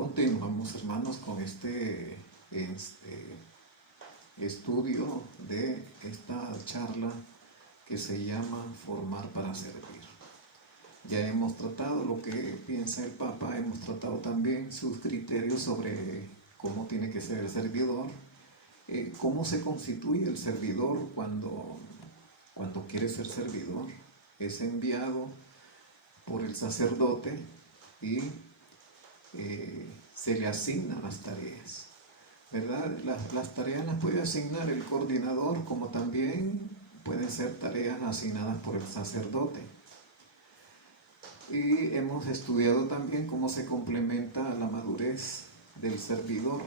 Continuamos, hermanos, con este estudio de esta charla que se llama Formar para Servir. Ya hemos tratado lo que piensa el Papa, hemos tratado también sus criterios sobre cómo tiene que ser el servidor, cómo se constituye el servidor cuando quiere ser servidor. Es enviado por el sacerdote y se le asignan las tareas, ¿verdad? Las tareas las puede asignar el coordinador, como también pueden ser tareas asignadas por el sacerdote. Y hemos estudiado también cómo se complementa la madurez del servidor.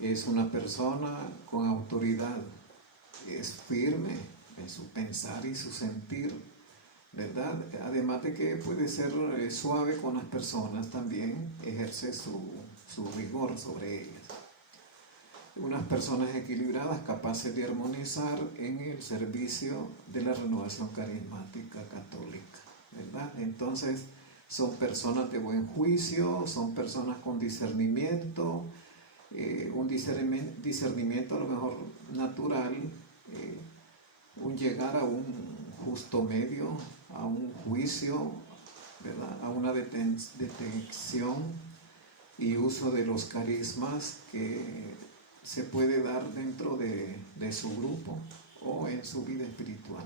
Es una persona con autoridad, es firme en su pensar y su sentir, ¿verdad? Además de que puede ser suave con las personas, también ejerce su rigor sobre ellas. Unas personas equilibradas, capaces de armonizar en el servicio de la renovación carismática católica, ¿verdad? Entonces, son personas de buen juicio, son personas con discernimiento, un discernimiento a lo mejor natural, un llegar a un justo medio, a un juicio, ¿verdad? A una detección y uso de los carismas que se puede dar dentro de su grupo o en su vida espiritual.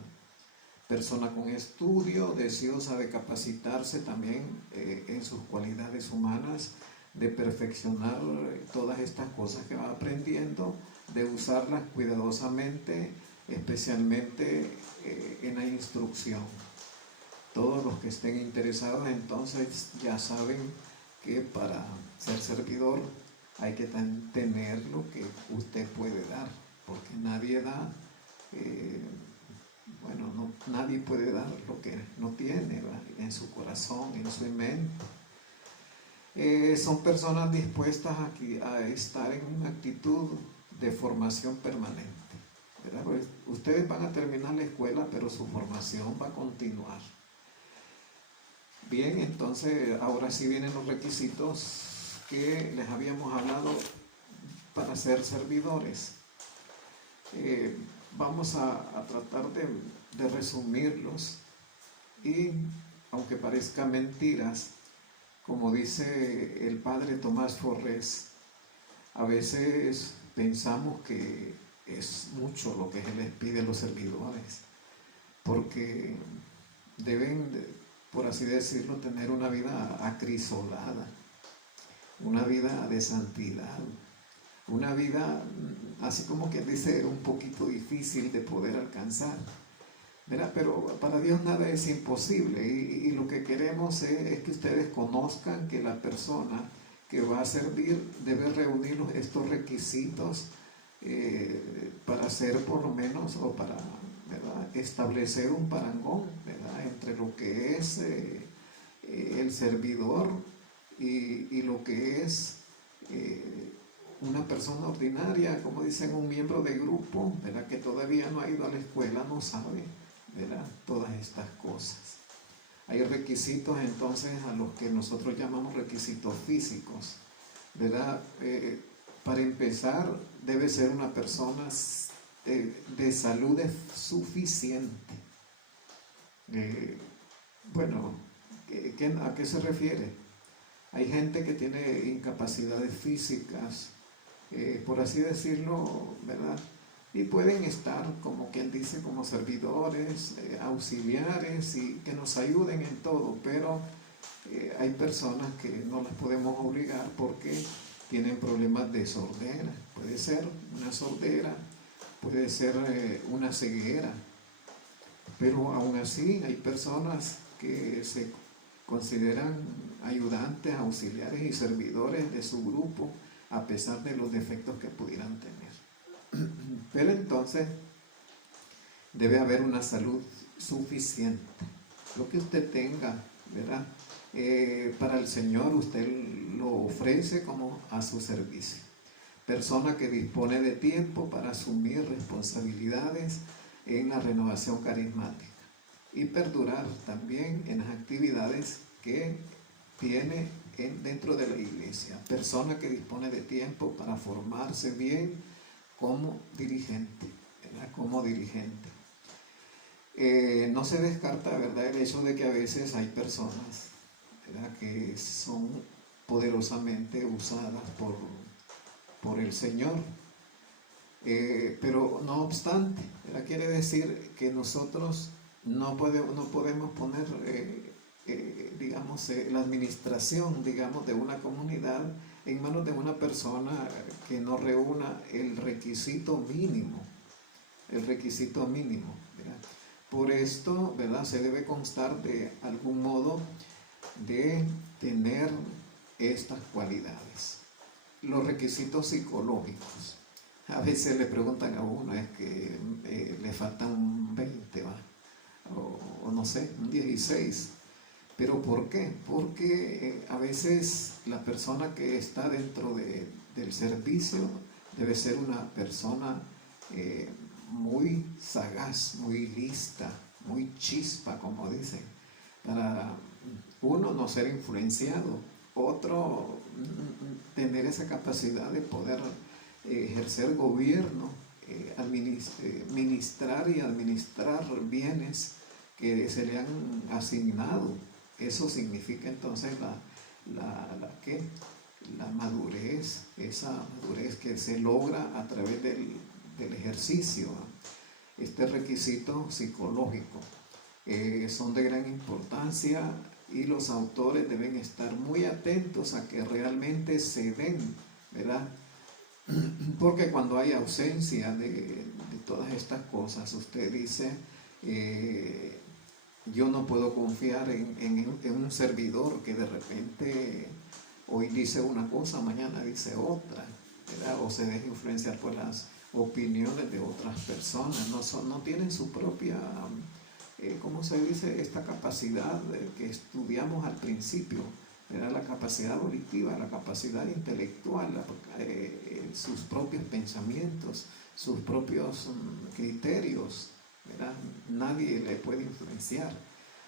Persona con estudio, deseosa de capacitarse también en sus cualidades humanas, de perfeccionar todas estas cosas que va aprendiendo, de usarlas cuidadosamente, especialmente en la instrucción. Todos los que estén interesados entonces ya saben que para ser servidor hay que tener lo que usted puede dar, porque nadie da, nadie puede dar lo que no tiene, ¿verdad? En su corazón, en su mente. Son personas dispuestas a estar en una actitud de formación permanente, ¿verdad? Pues ustedes van a terminar la escuela, pero su formación va a continuar. Bien, entonces ahora sí vienen los requisitos que les habíamos hablado para ser servidores. Vamos a tratar de resumirlos y, aunque parezca mentiras, como dice el padre Tomás Forrés, a veces pensamos que es mucho lo que se les pide a los servidores, porque deben, por así decirlo, tener una vida acrisolada, una vida de santidad, una vida, así como quien dice, un poquito difícil de poder alcanzar, ¿verdad? Pero para Dios nada es imposible y lo que queremos es que ustedes conozcan que la persona que va a servir debe reunir estos requisitos para ser por lo menos, o para, ¿verdad?, establecer un parangón, ¿verdad?, entre lo que es el servidor y lo que es una persona ordinaria, como dicen, un miembro de grupo, ¿verdad?, que todavía no ha ido a la escuela, no sabe, ¿verdad?, todas estas cosas. Hay requisitos entonces a los que nosotros llamamos requisitos físicos, ¿verdad? Para empezar, debe ser una persona de salud suficiente. ¿A qué se refiere? Hay gente que tiene incapacidades físicas, por así decirlo, ¿verdad? Y pueden estar, como quien dice, como servidores, auxiliares, y que nos ayuden en todo, pero hay personas que no las podemos obligar porque tienen problemas de sordera. Puede ser una sordera, puede ser una ceguera, pero aún así hay personas que se consideran ayudantes, auxiliares y servidores de su grupo, a pesar de los defectos que pudieran tener. Pero entonces debe haber una salud suficiente, lo que usted tenga, ¿verdad? Para el Señor usted lo ofrece como a su servicio. Persona que dispone de tiempo para asumir responsabilidades en la renovación carismática y perdurar también en las actividades que tiene dentro de la iglesia. Persona que dispone de tiempo para formarse bien como dirigente, ¿verdad? Como dirigente. No se descarta, ¿verdad?, el hecho de que a veces hay personas, ¿verdad?, que son poderosamente usadas por el Señor. Pero no obstante, ¿verdad?, quiere decir que nosotros no podemos poner, digamos, la administración, digamos, de una comunidad en manos de una persona que no reúna el requisito mínimo, ¿verdad? Por esto, ¿verdad?, se debe constar de algún modo de tener estas cualidades. Los requisitos psicológicos. A veces le preguntan a uno, es que le faltan un 20, ¿va? O no sé, un 16. ¿Pero por qué? Porque a veces la persona que está dentro del servicio debe ser una persona muy sagaz, muy lista, muy chispa, como dicen, para uno no ser influenciado, otro tener esa capacidad de poder ejercer gobierno, ministrar y administrar bienes que se le han asignado. Eso significa entonces la madurez, esa madurez que se logra a través del ejercicio. Este requisito psicológico son de gran importancia y los autores deben estar muy atentos a que realmente se den, ¿verdad? Porque cuando hay ausencia de todas estas cosas, usted dice, yo no puedo confiar en un servidor que de repente hoy dice una cosa, mañana dice otra, ¿verdad? O se deja influenciar por las opiniones de otras personas, no tienen su propia, ¿cómo se dice? Esta capacidad que estudiamos al principio, ¿verdad? La capacidad auditiva, la capacidad intelectual, sus propios pensamientos, sus propios criterios, ¿verdad? Nadie le puede influenciar,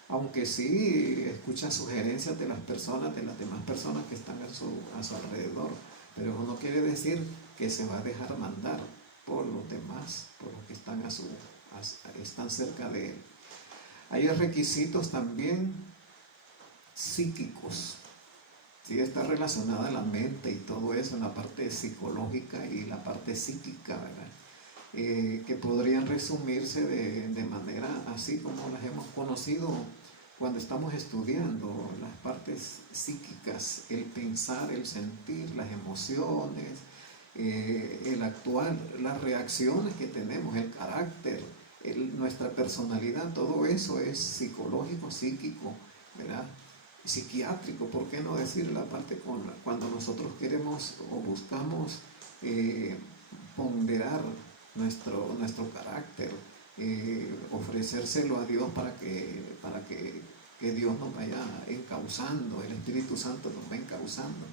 aunque sí escucha sugerencias de las personas, de las demás personas que están a su alrededor, pero eso no quiere decir que se va a dejar mandar por los demás, por los que están están cerca de él. Hay requisitos también psíquicos. Sí, está relacionada la mente y todo eso, en la parte psicológica y la parte psíquica, ¿verdad? Que podrían resumirse de manera así como las hemos conocido cuando estamos estudiando las partes psíquicas, el pensar, el sentir, las emociones, el actuar, las reacciones que tenemos, el carácter, nuestra personalidad, todo eso es psicológico, psíquico, ¿verdad? Psiquiátrico, ¿por qué no decir la parte cuando nosotros queremos o buscamos ponderar nuestro carácter, ofrecérselo a Dios para que Dios nos vaya encauzando, el Espíritu Santo nos va encauzando,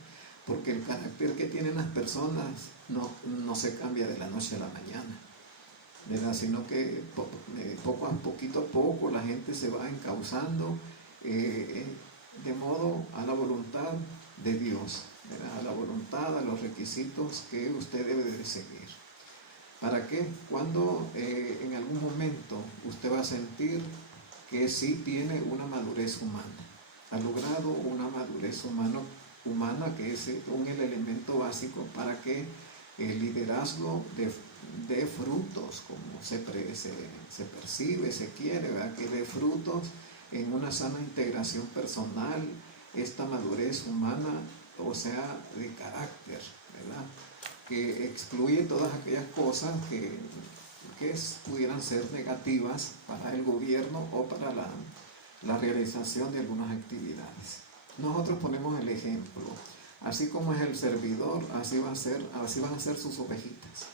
porque el carácter que tienen las personas no se cambia de la noche a la mañana, ¿verdad? Sino que poquito a poco la gente se va encauzando de modo a la voluntad de Dios, ¿verdad? A la voluntad, a los requisitos que usted debe de seguir. ¿Para qué? Cuando en algún momento usted va a sentir que sí tiene una madurez humana, ha logrado una madurez humana que es el elemento básico para que el liderazgo dé frutos, como se percibe, se quiere, ¿verdad? Que dé frutos en una sana integración personal, esta madurez humana, o sea, de carácter, ¿verdad? Que excluye todas aquellas cosas que pudieran ser negativas para el gobierno o para la realización de algunas actividades. Nosotros ponemos el ejemplo, así como es el servidor, así van a ser sus ovejitas,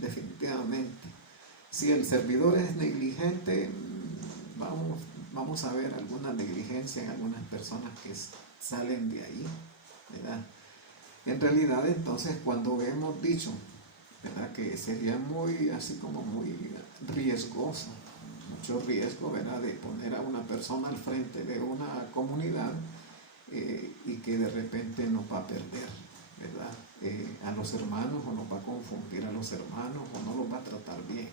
definitivamente. Si el servidor es negligente, vamos a ver alguna negligencia en algunas personas que salen de ahí, ¿verdad? En realidad, entonces, cuando hemos dicho, ¿verdad?, que sería muy riesgoso, mucho riesgo, ¿verdad?, de poner a una persona al frente de una comunidad y que de repente nos va a perder, ¿verdad? A los hermanos, o nos va a confundir a los hermanos, o no los va a tratar bien.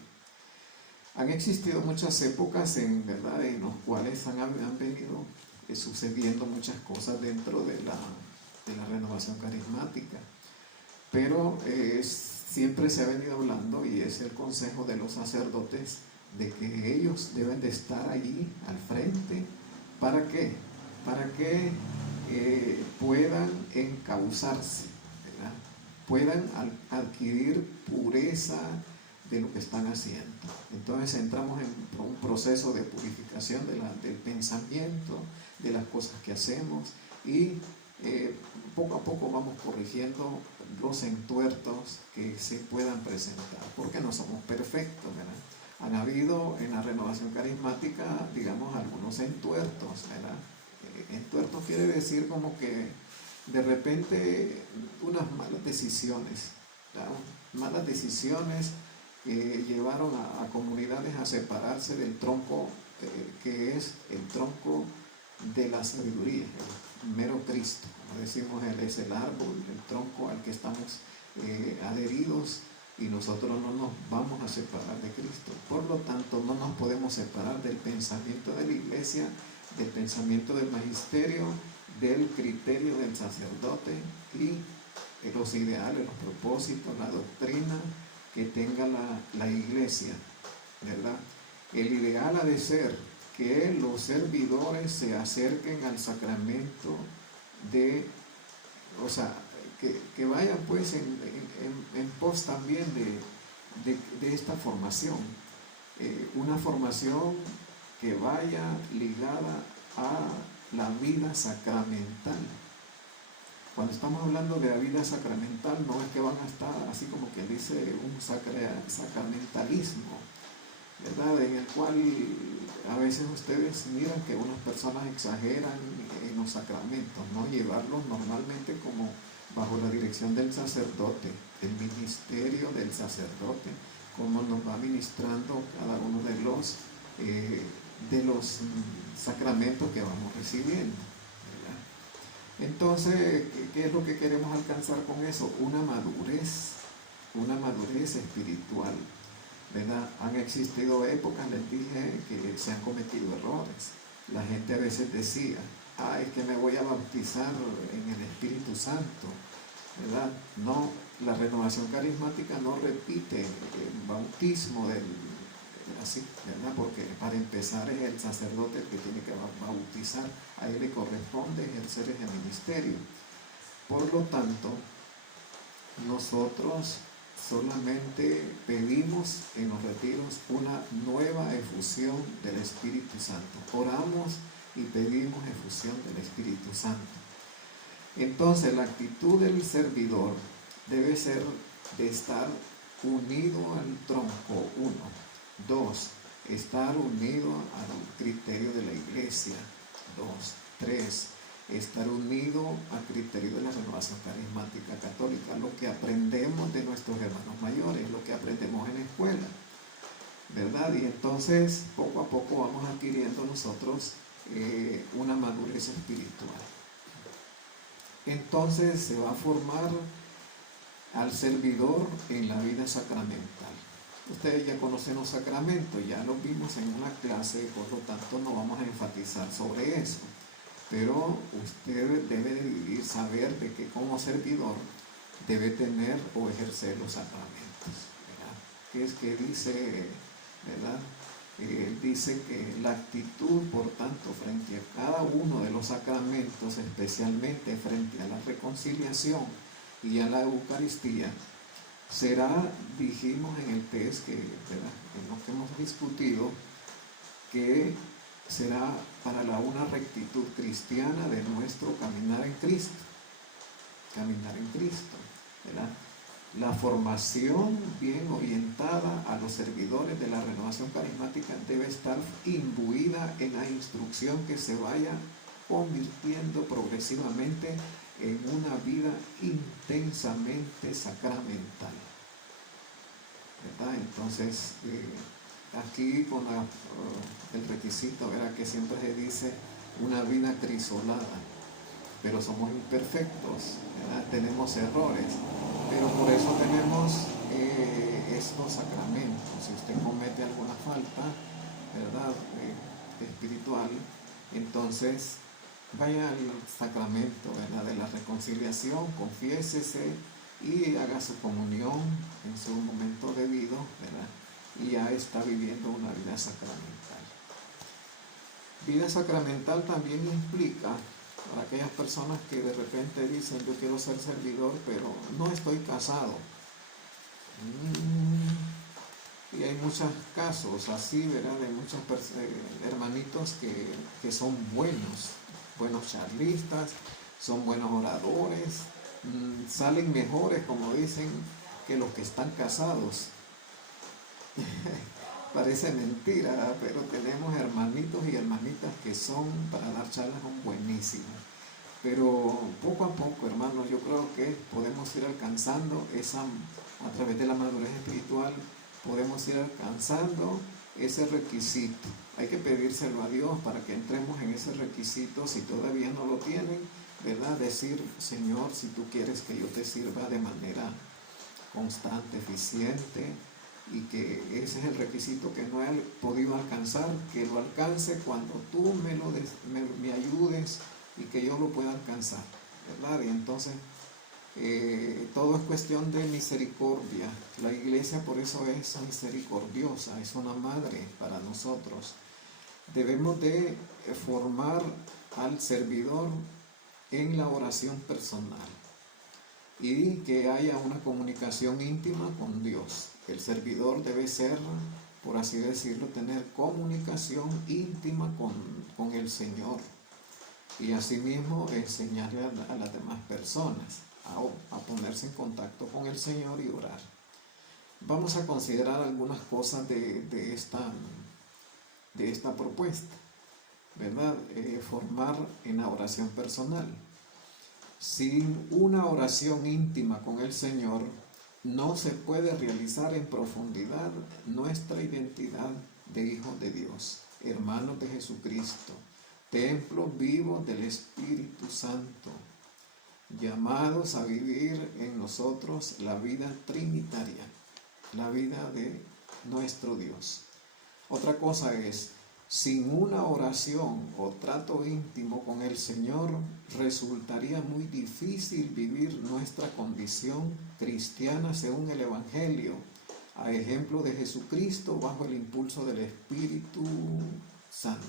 Han existido muchas épocas ¿verdad? En las cuales han venido sucediendo muchas cosas dentro de la renovación carismática, pero siempre se ha venido hablando, y es el consejo de los sacerdotes, de que ellos deben de estar allí al frente. ¿Para qué? Para que puedan encauzarse, ¿verdad? Puedan adquirir pureza de lo que están haciendo. Entonces entramos en un proceso de purificación del pensamiento, de las cosas que hacemos, y poco a poco vamos corrigiendo los entuertos que se puedan presentar, porque no somos perfectos, ¿verdad? Han habido en la renovación carismática, digamos, algunos entuertos, ¿verdad? Entuertos quiere decir como que de repente unas malas decisiones, ¿verdad? Malas decisiones que llevaron a comunidades a separarse del tronco que es el tronco de la sabiduría, el mero Cristo. Como decimos, Él es el árbol, el tronco al que estamos adheridos, y nosotros no nos vamos a separar de Cristo. Por lo tanto, no nos podemos separar del pensamiento de la iglesia, del pensamiento del magisterio, del criterio del sacerdote y los ideales, los propósitos, la doctrina que tenga la iglesia, ¿verdad? El ideal ha de ser que los servidores se acerquen al sacramento o sea, que vayan pues en pos también de esta formación, una formación que vaya ligada a la vida sacramental. Cuando estamos hablando de la vida sacramental, no es que van a estar así como que dice un sacramentalismo, ¿verdad? En el cual a veces ustedes miran que unas personas exageran en los sacramentos, ¿no? Llevarlos normalmente como bajo la dirección del sacerdote, el ministerio del sacerdote, como nos va ministrando cada uno de los sacramentos que vamos recibiendo, ¿verdad? Entonces, ¿qué es lo que queremos alcanzar con eso? Una madurez espiritual, ¿verdad? Han existido épocas, les dije, que se han cometido errores. La gente a veces decía, es que me voy a bautizar en el Espíritu Santo, ¿verdad? No, la renovación carismática no repite el bautismo así, ¿verdad? Porque para empezar es el sacerdote el que tiene que bautizar, a él le corresponde ejercer ese ministerio. Por lo tanto, nosotros solamente pedimos en los retiros una nueva efusión del Espíritu Santo. Oramos y pedimos efusión del Espíritu Santo. Entonces, la actitud del servidor debe ser de estar unido al tronco, 1. 2, estar unido al criterio de la iglesia. 2, 3, estar unido al criterio de la renovación carismática católica, lo que aprendemos de nuestros hermanos mayores, lo que aprendemos en la escuela, ¿verdad? Y entonces poco a poco vamos adquiriendo nosotros una madurez espiritual. Entonces se va a formar al servidor en la vida sacramental. Ustedes ya conocen los sacramentos, ya los vimos en una clase, por lo tanto no vamos a enfatizar sobre eso. Pero usted debe saber de que como servidor debe tener o ejercer los sacramentos, ¿verdad? ¿Qué es que dice, verdad? Dice que la actitud, por tanto, frente a cada uno de los sacramentos, especialmente frente a la reconciliación y a la Eucaristía, será, dijimos en el test ¿verdad? En lo que hemos discutido, que será para una rectitud cristiana de nuestro caminar en Cristo. Caminar en Cristo, ¿verdad? La formación bien orientada a los servidores de la renovación carismática debe estar imbuida en la instrucción que se vaya convirtiendo progresivamente en una vida intensamente sacramental, ¿verdad? Entonces, aquí con el requisito, ¿verdad? Que siempre se dice una vida crisolada, pero somos imperfectos, ¿verdad? Tenemos errores, pero por eso tenemos estos sacramentos. Si usted comete alguna falta, ¿verdad? Espiritual, entonces vaya al sacramento, ¿verdad? De la reconciliación, confiésese y haga su comunión en su momento debido, ¿verdad? Y ya está viviendo una vida sacramental. Vida sacramental también implica, para aquellas personas que de repente dicen, yo quiero ser servidor, pero no estoy casado. Y hay muchos casos así, ¿verdad? De muchos hermanitos que son buenos charlistas, son buenos oradores, salen mejores, como dicen, que los que están casados. Parece mentira, pero tenemos hermanitos y hermanitas que son, para dar charlas, son buenísimos. Pero poco a poco, hermanos, yo creo que podemos ir alcanzando a través de la madurez espiritual, podemos ir alcanzando ese requisito. Hay que pedírselo a Dios para que entremos en ese requisito. Si todavía no lo tienen, ¿verdad? Decir, Señor, si tú quieres que yo te sirva de manera constante, eficiente, y que ese es el requisito que no he podido alcanzar, que lo alcance cuando tú me ayudes y que yo lo pueda alcanzar, ¿verdad? Y entonces todo es cuestión de misericordia. La iglesia por eso es misericordiosa, es una madre para nosotros. Debemos de formar al servidor en la oración personal y que haya una comunicación íntima con Dios. El servidor debe ser, por así decirlo, tener comunicación íntima con el Señor, y asimismo enseñarle a las demás personas a ponerse en contacto con el Señor y orar. Vamos a considerar algunas cosas de esta propuesta, ¿verdad? Formar en la oración personal. Sin una oración íntima con el Señor, no se puede realizar en profundidad nuestra identidad de hijos de Dios, hermanos de Jesucristo, templo vivo del Espíritu Santo, llamados a vivir en nosotros la vida trinitaria, la vida de nuestro Dios. Otra cosa es, sin una oración o trato íntimo con el Señor, resultaría muy difícil vivir nuestra condición cristiana según el Evangelio, a ejemplo de Jesucristo bajo el impulso del Espíritu Santo.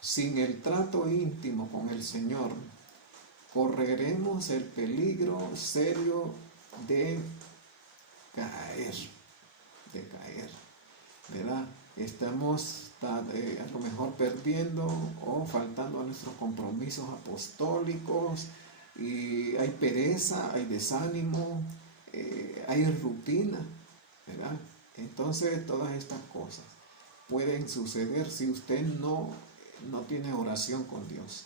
Sin el trato íntimo con el Señor, correremos el peligro serio de caer, ¿verdad? Estamos a lo mejor perdiendo o faltando a nuestros compromisos apostólicos, y hay pereza, hay desánimo, hay rutina, ¿verdad? Entonces todas estas cosas pueden suceder si usted no tiene oración con Dios.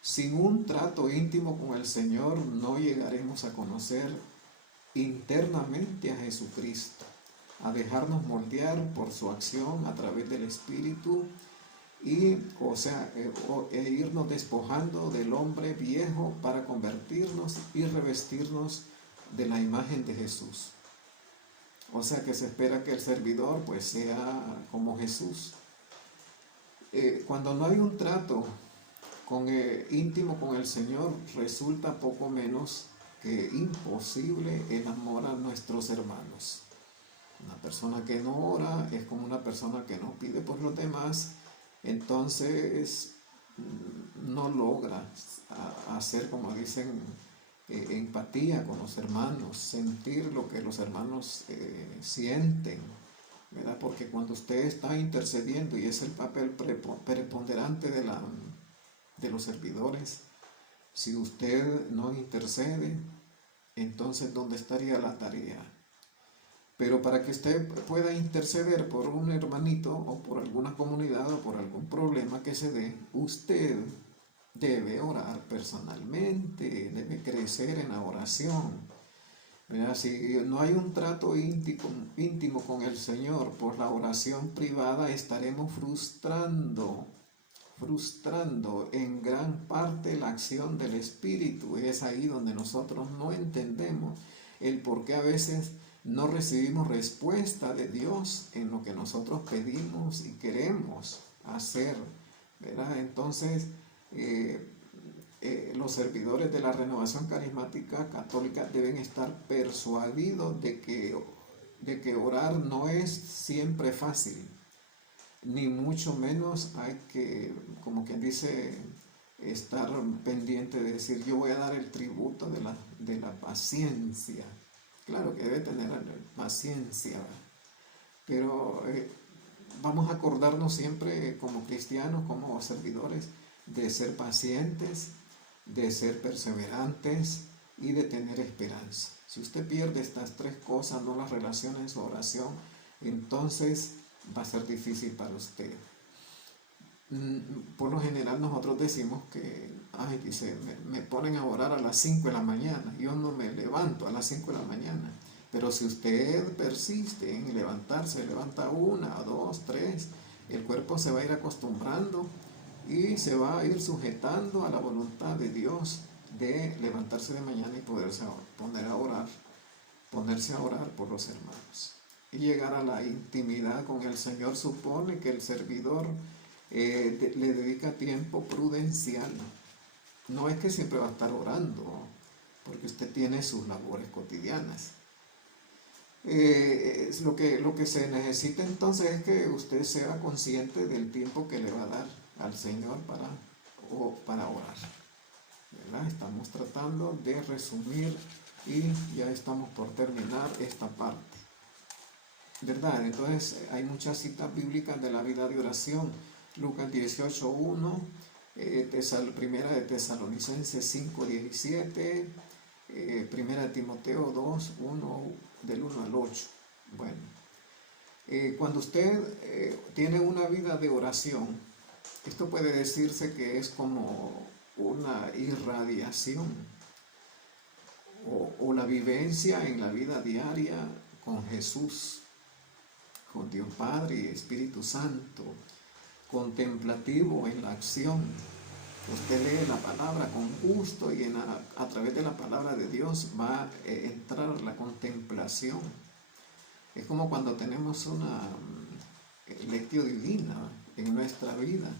Sin un trato íntimo con el Señor no llegaremos a conocer internamente a Jesucristo, a dejarnos moldear por su acción a través del Espíritu e irnos despojando del hombre viejo para convertirnos y revestirnos de la imagen de Jesús. O sea que se espera que el servidor pues sea como Jesús. Cuando no hay un trato íntimo con el Señor, resulta poco menos que imposible el amor a nuestros hermanos. Una persona que no ora es como una persona que no pide por los demás, entonces no logra hacer, como dicen, empatía con los hermanos, sentir lo que los hermanos sienten, ¿verdad? Porque cuando usted está intercediendo, y es el papel preponderante de los servidores, si usted no intercede, entonces ¿dónde estaría la tarea? Pero para que usted pueda interceder por un hermanito o por alguna comunidad o por algún problema que se dé, usted debe orar personalmente, debe crecer en la oración. ¿Verdad? Si no hay un trato íntimo con el Señor, por la oración privada estaremos frustrando frustrando en gran parte la acción del Espíritu. Es ahí donde nosotros no entendemos el por qué a veces no recibimos respuesta de Dios en lo que nosotros pedimos y queremos hacer, ¿verdad? Entonces, los servidores de la renovación carismática católica deben estar persuadidos de que orar no es siempre fácil, ni mucho menos hay que, como quien dice, estar pendiente de decir yo voy a dar el tributo de la paciencia. Claro que debe tener paciencia, pero vamos a acordarnos siempre como cristianos, como servidores, de ser pacientes, de ser perseverantes y de tener esperanza. Si usted pierde estas tres cosas, no las relaciona en su oración, entonces va a ser difícil para usted. Por lo general nosotros decimos que, dice, me ponen a orar a las 5 de la mañana, yo no me levanto a las 5 de la mañana, pero si usted persiste en levantarse, levanta 1, 2, 3, el cuerpo se va a ir acostumbrando y se va a ir sujetando a la voluntad de Dios de levantarse de mañana y poderse ponerse a orar por los hermanos. Y llegar a la intimidad con el Señor supone que el servidor le dedica tiempo prudencial. No es que siempre va a estar orando, porque usted tiene sus labores cotidianas. Lo que se necesita entonces es que usted sea consciente del tiempo que le va a dar al Señor para orar, ¿verdad? Estamos tratando de resumir y ya estamos por terminar esta parte, ¿verdad? Entonces hay muchas citas bíblicas de la vida de oración. Lucas 18:1, Primera de Tesalonicenses 5:17, Primera de Timoteo 2:1, del 1 al 8. Bueno, cuando usted tiene una vida de oración, esto puede decirse que es como una irradiación o la vivencia en la vida diaria con Jesús, con Dios Padre y Espíritu Santo, contemplativo en la acción. Usted lee la palabra con gusto y a través de la palabra de Dios va a entrar la contemplación. Es como cuando tenemos una lectio divina en nuestra vida.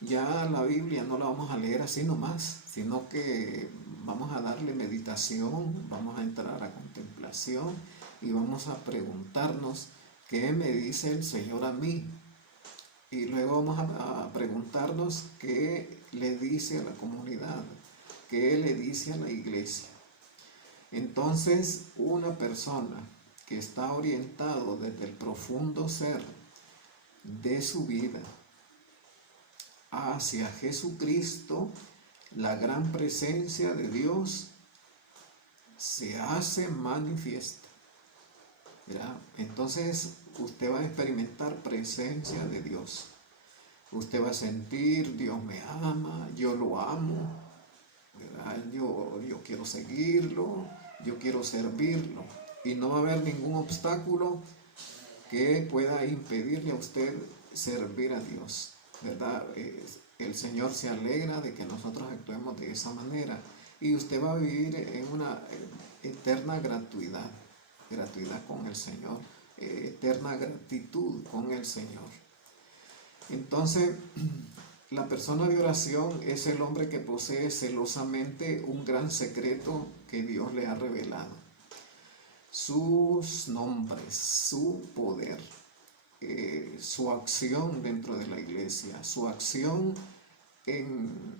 Ya la Biblia no la vamos a leer así nomás, sino que vamos a darle meditación, vamos a entrar a contemplación y vamos a preguntarnos qué me dice el Señor a mí. Y luego vamos a preguntarnos qué le dice a la comunidad, qué le dice a la iglesia. Entonces, una persona que está orientado desde el profundo ser de su vida hacia Jesucristo, la gran presencia de Dios se hace manifiesta, ¿verdad? Entonces usted va a experimentar presencia de Dios. Usted va a sentir, Dios me ama, yo lo amo, ¿verdad? Yo quiero seguirlo, yo quiero servirlo. Y no va a haber ningún obstáculo que pueda impedirle a usted servir a Dios, ¿verdad? El Señor se alegra de que nosotros actuemos de esa manera y usted va a vivir en una eterna gratuidad con el Señor, eterna gratitud con el Señor. Entonces, la persona de oración es el hombre que posee celosamente un gran secreto que Dios le ha revelado. Sus nombres, su poder, su acción dentro de la iglesia, su acción en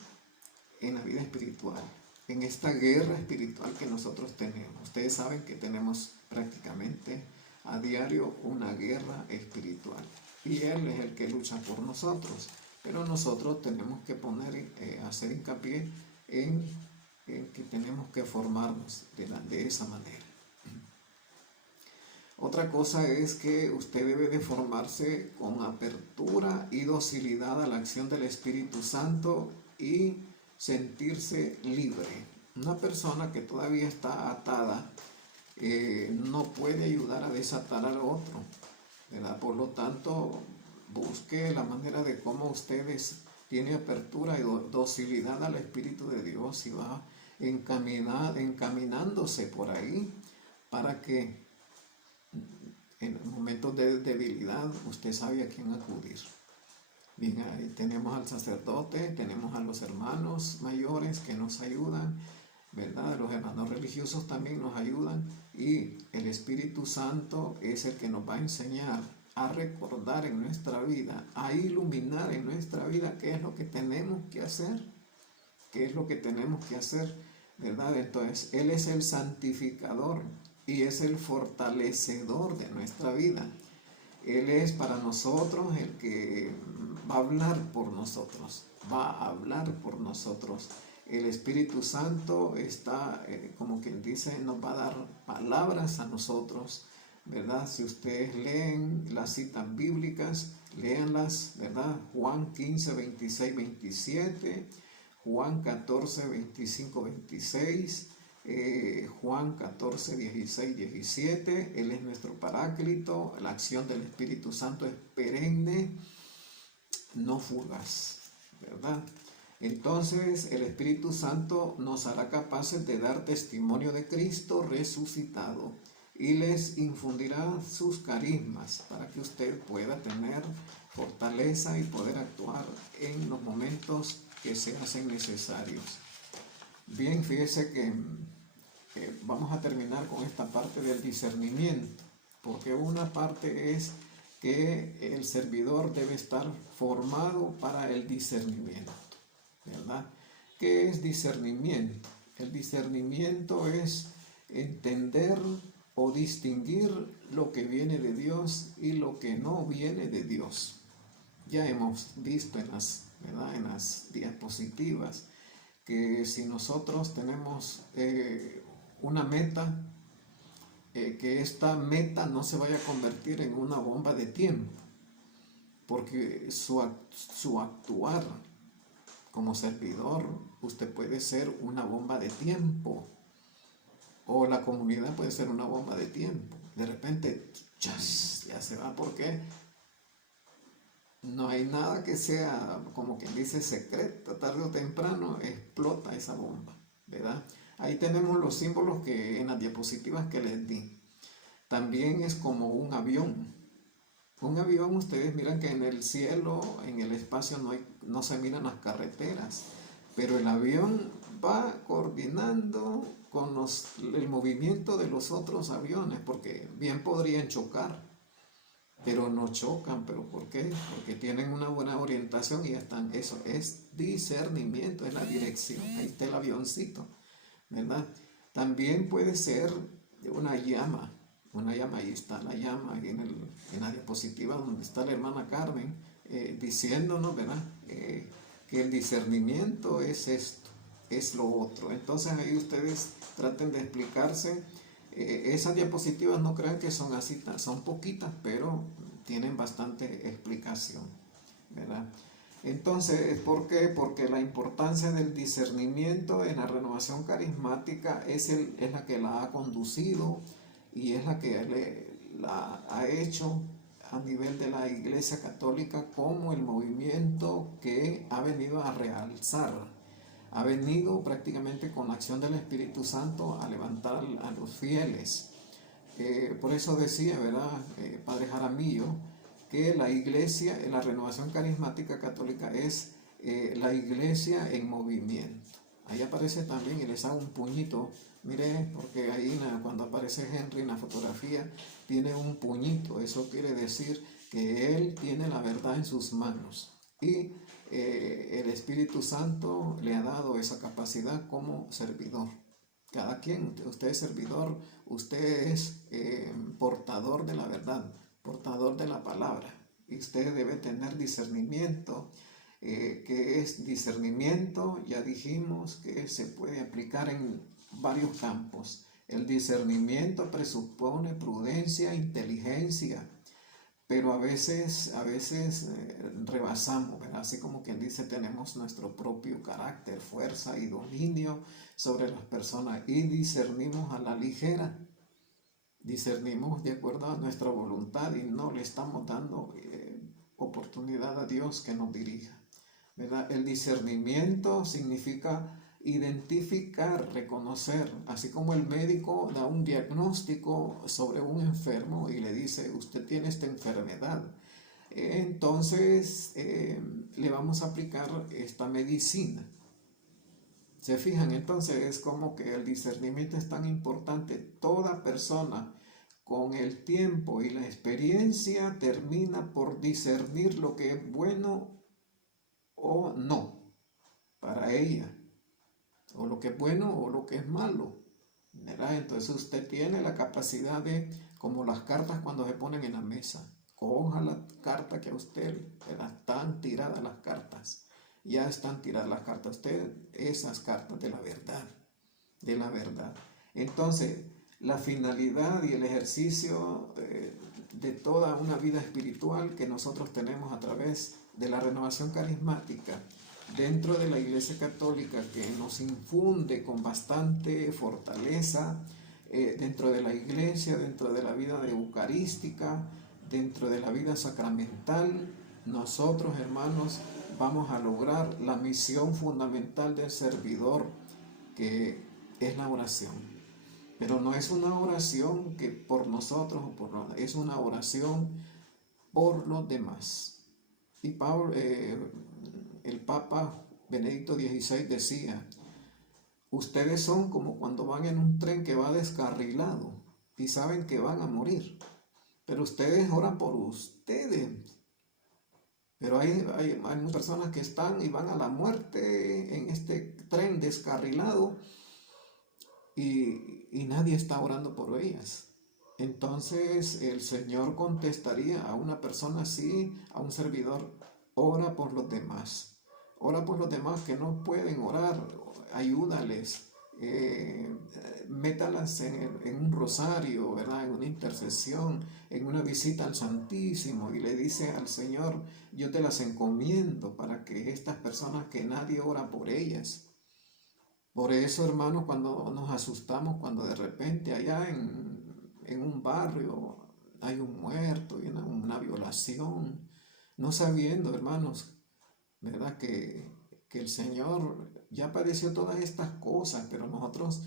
la vida espiritual, en esta guerra espiritual que nosotros tenemos. Ustedes saben que tenemos prácticamente a diario una guerra espiritual y Él es el que lucha por nosotros, pero nosotros tenemos que hacer hincapié en que tenemos que formarnos de esa manera. Otra cosa es que usted debe de formarse con apertura y docilidad a la acción del Espíritu Santo y sentirse libre. Una persona que todavía está atada no puede ayudar a desatar al otro, ¿verdad? Por lo tanto, busque la manera de cómo ustedes tiene apertura y docilidad al Espíritu de Dios y va encaminándose por ahí para que en momentos de debilidad usted sabe a quién acudir. Bien, ahí tenemos al sacerdote, tenemos a los hermanos mayores que nos ayudan, ¿verdad? Los hermanos religiosos también nos ayudan y el Espíritu Santo es el que nos va a enseñar a recordar en nuestra vida, a iluminar en nuestra vida qué es lo que tenemos que hacer, qué es lo que tenemos que hacer, ¿verdad? Entonces, Él es el santificador y es el fortalecedor de nuestra vida. Él es para nosotros el que va a hablar por nosotros, va a hablar por nosotros. El Espíritu Santo está, como quien dice, nos va a dar palabras a nosotros, ¿verdad? Si ustedes leen las citas bíblicas, léanlas, ¿verdad? Juan 15, 26, 27, Juan 14, 25, 26, Juan 14, 16, 17, Él es nuestro paráclito, la acción del Espíritu Santo es perenne, no fugaz, ¿verdad? Entonces el Espíritu Santo nos hará capaces de dar testimonio de Cristo resucitado y les infundirá sus carismas para que usted pueda tener fortaleza y poder actuar en los momentos que se hacen necesarios. Bien, fíjese que vamos a terminar con esta parte del discernimiento, porque una parte es que el servidor debe estar formado para el discernimiento, ¿verdad? ¿Qué es discernimiento? El discernimiento es entender o distinguir lo que viene de Dios y lo que no viene de Dios. Ya hemos visto en las diapositivas que si nosotros tenemos una meta, que esta meta no se vaya a convertir en una bomba de tiempo, porque su actuar como servidor, usted puede ser una bomba de tiempo, o la comunidad puede ser una bomba de tiempo. De repente, ¡chas!, ya se va, porque no hay nada que sea, como quien dice, secreto. Tarde o temprano explota esa bomba, ¿verdad? Ahí tenemos los símbolos que en las diapositivas que les di. También es como un avión. Un avión, ustedes miran que en el cielo, en el espacio, no se miran las carreteras, pero el avión va coordinando con el movimiento de los otros aviones, porque bien podrían chocar, pero no chocan. ¿Pero por qué? Porque tienen una buena orientación y están. Eso es discernimiento, es la dirección. Ahí está el avioncito, ¿verdad? También puede ser una llama, ahí está la llama, ahí en la diapositiva donde está la hermana Carmen, diciéndonos, ¿verdad? Que el discernimiento es esto, es lo otro. Entonces ahí ustedes traten de explicarse. Esas diapositivas no crean que son así, son poquitas, pero tienen bastante explicación, ¿verdad? Entonces, ¿por qué? Porque la importancia del discernimiento en la renovación carismática es la que la ha conducido y es la que la ha hecho a nivel de la Iglesia Católica como el movimiento que ha venido a realzar, ha venido prácticamente con la acción del Espíritu Santo a levantar a los fieles. Por eso decía, ¿verdad, Padre Jaramillo, que la iglesia, la renovación carismática católica es la iglesia en movimiento. Ahí aparece también, y les hago un puñito, mire, porque ahí cuando aparece Henry en la fotografía, tiene un puñito. Eso quiere decir que él tiene la verdad en sus manos. Y el Espíritu Santo le ha dado esa capacidad como servidor. Cada quien, usted es servidor, usted es portador de la verdad, portador de la palabra. Y usted debe tener discernimiento. ¿Qué es discernimiento? Ya dijimos que se puede aplicar en varios campos. El discernimiento presupone prudencia, inteligencia, pero a veces rebasamos, ¿verdad? Así como quien dice, tenemos nuestro propio carácter, fuerza y dominio sobre las personas y discernimos a la ligera, discernimos de acuerdo a nuestra voluntad y no le estamos dando oportunidad a Dios que nos dirija, ¿verdad? El discernimiento significa identificar, reconocer, así como el médico da un diagnóstico sobre un enfermo y le dice, usted tiene esta enfermedad. Entonces le vamos a aplicar esta medicina. ¿Se fijan? Entonces es como que el discernimiento es tan importante. Toda persona con el tiempo y la experiencia termina por discernir lo que es bueno o no para ella, o lo que es bueno o lo que es malo, ¿verdad? Entonces usted tiene la capacidad de, como las cartas cuando se ponen en la mesa, coja la carta que a usted, ¿verdad? Están tiradas las cartas, ya están tiradas las cartas, usted, esas cartas de la verdad, de la verdad. Entonces, la finalidad y el ejercicio de toda una vida espiritual que nosotros tenemos a través de la renovación carismática dentro de la Iglesia Católica, que nos infunde con bastante fortaleza dentro de la Iglesia, dentro de la vida eucarística, dentro de la vida sacramental, nosotros, hermanos, vamos a lograr la misión fundamental del servidor, que es la oración. Pero no es una oración que por nosotros, es una oración por los demás. Y el Papa Benedicto XVI decía, ustedes son como cuando van en un tren que va descarrilado y saben que van a morir, pero ustedes oran por ustedes. Pero hay personas que están y van a la muerte en este tren descarrilado y nadie está orando por ellas. Entonces el Señor contestaría a una persona así, a un servidor, ora por los demás. Ora por los demás que no pueden orar, ayúdales, métalas en un rosario, ¿verdad? En una intercesión, en una visita al Santísimo, y le dice al Señor, yo te las encomiendo para que estas personas que nadie ora por ellas. Por eso, hermanos, cuando nos asustamos, cuando de repente allá en un barrio hay un muerto y una violación, no sabiendo, hermanos, ¿verdad? Que el Señor ya padeció todas estas cosas, pero nosotros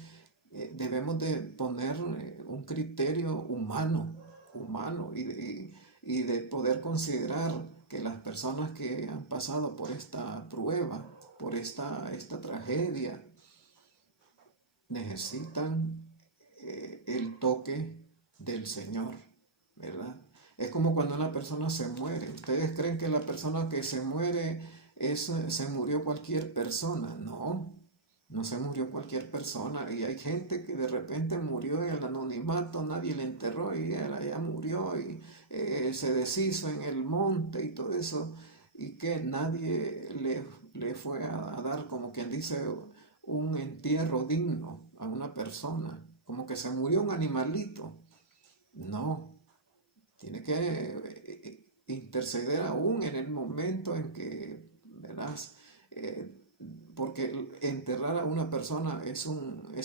debemos de poner un criterio humano y de poder considerar que las personas que han pasado por esta prueba, por esta tragedia, necesitan el toque del Señor, ¿verdad? Es como cuando una persona se muere. ¿Ustedes creen que la persona que se muere se murió cualquier persona? No, no se murió cualquier persona. Y hay gente que de repente murió en el anonimato, nadie le enterró y ella murió y se deshizo en el monte y todo eso, y que nadie le fue a dar, como quien dice, un entierro digno a una persona, como que se murió un animalito. No, tiene que interceder aún en el momento en que, ¿verdad? Porque enterrar a una persona es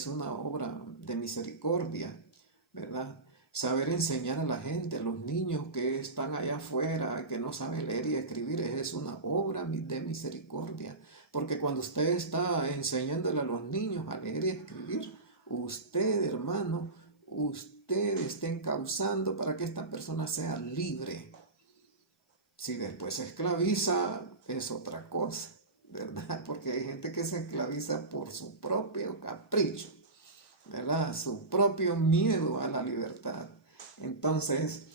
una obra de misericordia, ¿verdad? Saber enseñar a la gente, a los niños que están allá afuera, que no saben leer y escribir, es una obra de misericordia. Porque cuando usted está enseñándole a los niños a leer y escribir, usted, hermano, usted está encauzando para que esta persona sea libre. Si después se esclaviza, es otra cosa, ¿verdad? Porque hay gente que se esclaviza por su propio capricho, ¿verdad? Su propio miedo a la libertad. Entonces,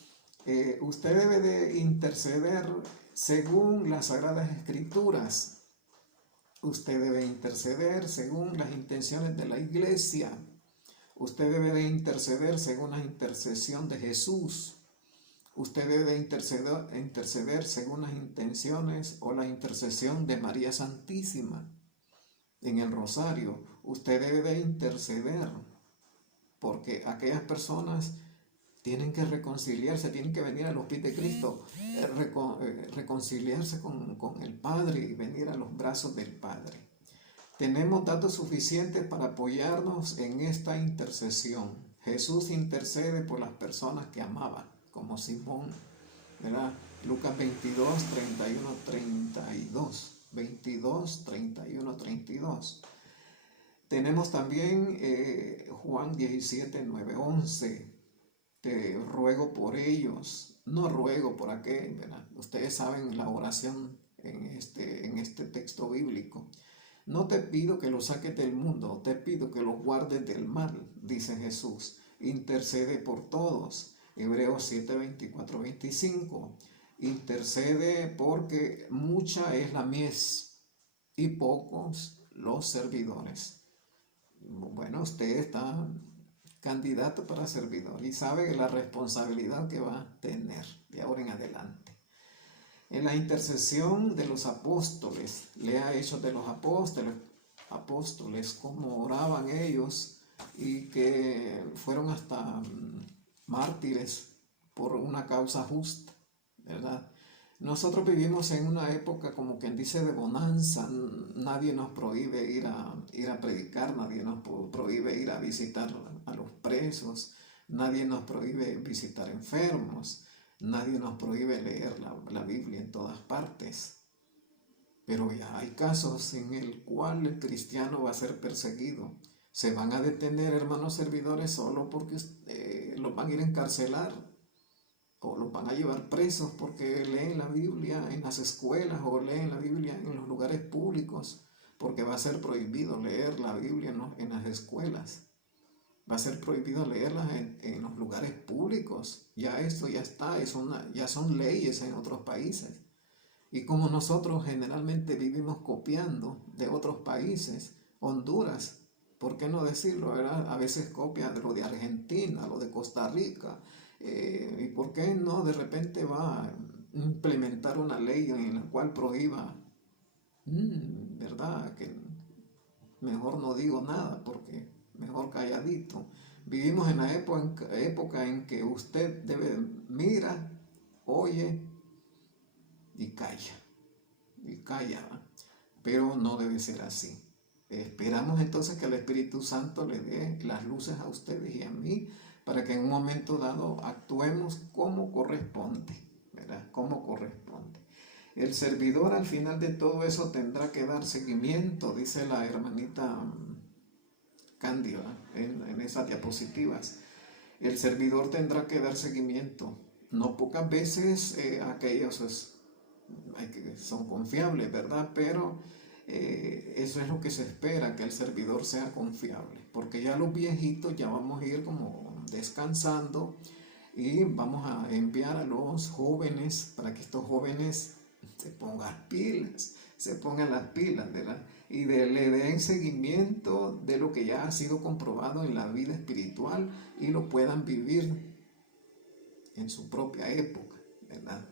usted debe de interceder según las Sagradas Escrituras. Usted debe interceder según las intenciones de la Iglesia. Usted debe de interceder según la intercesión de Jesús. Usted debe de interceder según las intenciones o la intercesión de María Santísima. En el rosario, usted debe de interceder, porque aquellas personas tienen que reconciliarse, tienen que venir a los pies de Cristo, reconciliarse con el Padre y venir a los brazos del Padre. Tenemos datos suficientes para apoyarnos en esta intercesión. Jesús intercede por las personas que amaba, como Simón, ¿verdad? Lucas 22, 31, 32, 22, 31, 32. Tenemos también Juan 17, 9, 11. Te ruego por ellos, no ruego por aquel, ¿verdad? Ustedes saben la oración en este texto bíblico. No te pido que los saques del mundo, te pido que los guardes del mal, dice Jesús. Intercede por todos. Hebreos 7, 24, 25. Intercede porque mucha es la mies y pocos los servidores. Bueno, usted está candidato para servidor y sabe la responsabilidad que va a tener de ahora en adelante. En la intercesión de los apóstoles, lea Hechos de los apóstoles, cómo oraban ellos y que fueron hasta mártires por una causa justa, ¿verdad? Nosotros vivimos en una época, como quien dice, de bonanza. Nadie nos prohíbe ir a predicar, nadie nos prohíbe ir a visitar a los presos, nadie nos prohíbe visitar enfermos, nadie nos prohíbe leer la Biblia en todas partes. Pero ya hay casos en el cual el cristiano va a ser perseguido. Se van a detener, hermanos servidores, solo porque los van a ir a encarcelar, o los van a llevar presos porque leen la Biblia en las escuelas o leen la Biblia en los lugares públicos, porque va a ser prohibido leer la Biblia en las escuelas. Va a ser prohibido leerlas en los lugares públicos. Ya esto ya está, ya son leyes en otros países. Y como nosotros generalmente vivimos copiando de otros países, Honduras, ¿por qué no decirlo, verdad? A veces copia de lo de Argentina, lo de Costa Rica. ¿Y por qué no de repente va a implementar una ley en la cual prohíba? ¿Verdad? Que mejor no digo nada porque mejor calladito. Vivimos en la época en que usted mira, oye y calla. Y calla, ¿verdad? Pero no debe ser así. Esperamos entonces que el Espíritu Santo le dé las luces a ustedes y a mí para que en un momento dado actuemos como corresponde, ¿verdad? Como corresponde. El servidor al final de todo eso tendrá que dar seguimiento, dice la hermanita Candy, en esas diapositivas. El servidor tendrá que dar seguimiento. No pocas veces aquellos son confiables, ¿verdad? Pero eso es lo que se espera, que el servidor sea confiable, porque ya los viejitos ya vamos a ir como descansando y vamos a enviar a los jóvenes para que estos jóvenes se pongan las pilas, ¿verdad? Y le den seguimiento de lo que ya ha sido comprobado en la vida espiritual y lo puedan vivir en su propia época, ¿verdad?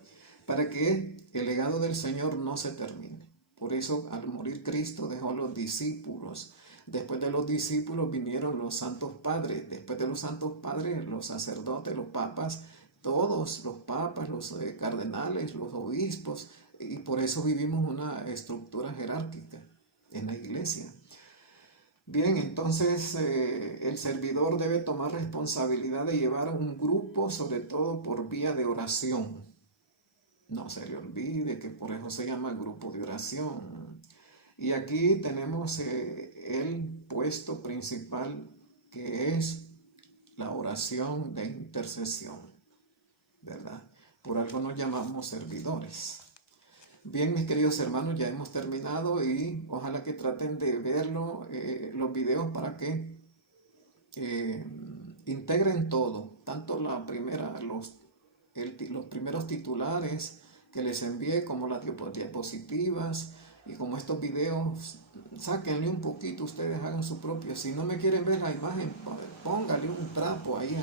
Para que el legado del Señor no se termine. Por eso al morir Cristo dejó a los discípulos. Después de los discípulos vinieron los santos padres. Después de los santos padres, los sacerdotes, los papas, todos los papas, los cardenales, los obispos. Y por eso vivimos una estructura jerárquica en la iglesia. Bien, entonces el servidor debe tomar responsabilidad de llevar un grupo, sobre todo por vía de oración. No se le olvide que por eso se llama grupo de oración. Y aquí tenemos el puesto principal, que es la oración de intercesión, ¿verdad? Por algo nos llamamos servidores. Bien, mis queridos hermanos, ya hemos terminado y ojalá que traten de verlo, los videos, para que integren todo, tanto los primeros titulares que les envié, como las diapositivas y como estos videos. Sáquenle un poquito, ustedes hagan su propio. Si no me quieren ver la imagen, póngale un trapo ahí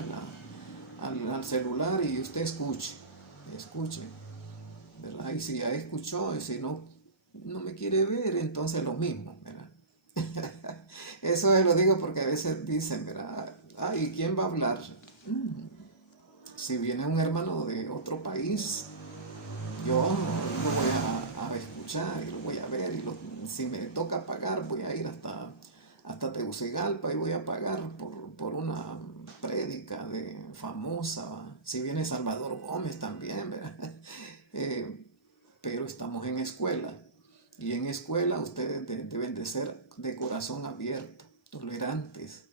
al celular y usted escuche, ¿verdad? Y si ya escuchó, y si no me quiere ver, entonces lo mismo, ¿verdad? Eso lo digo porque a veces dicen, ¿verdad? ¿Y quién va a hablar? Si viene un hermano de otro país, yo lo voy a escuchar y lo voy a ver, y si me toca pagar, voy a ir hasta Tegucigalpa y voy a pagar por una prédica famosa. Si viene Salvador Gómez también, ¿verdad? Pero estamos en escuela. Y en escuela ustedes deben de ser de corazón abierto, tolerantes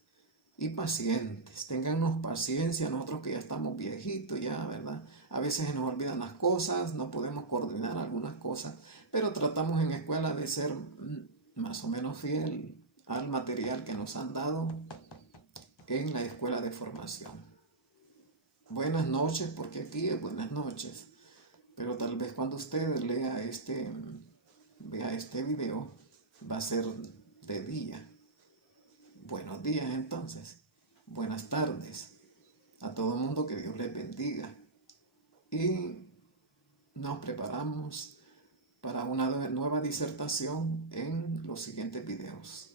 y pacientes. Téngannos paciencia, nosotros que ya estamos viejitos ya, ¿verdad? A veces se nos olvidan las cosas, no podemos coordinar algunas cosas, pero tratamos en escuela de ser más o menos fiel al material que nos han dado en la escuela de formación. Buenas noches, porque aquí es buenas noches, pero tal vez cuando usted vea este video, va a ser de día. Buenos días entonces, buenas tardes a todo el mundo, que Dios les bendiga. Y nos preparamos para una nueva disertación en los siguientes videos.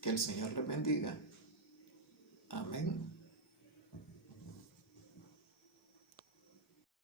Que el Señor les bendiga. Amén.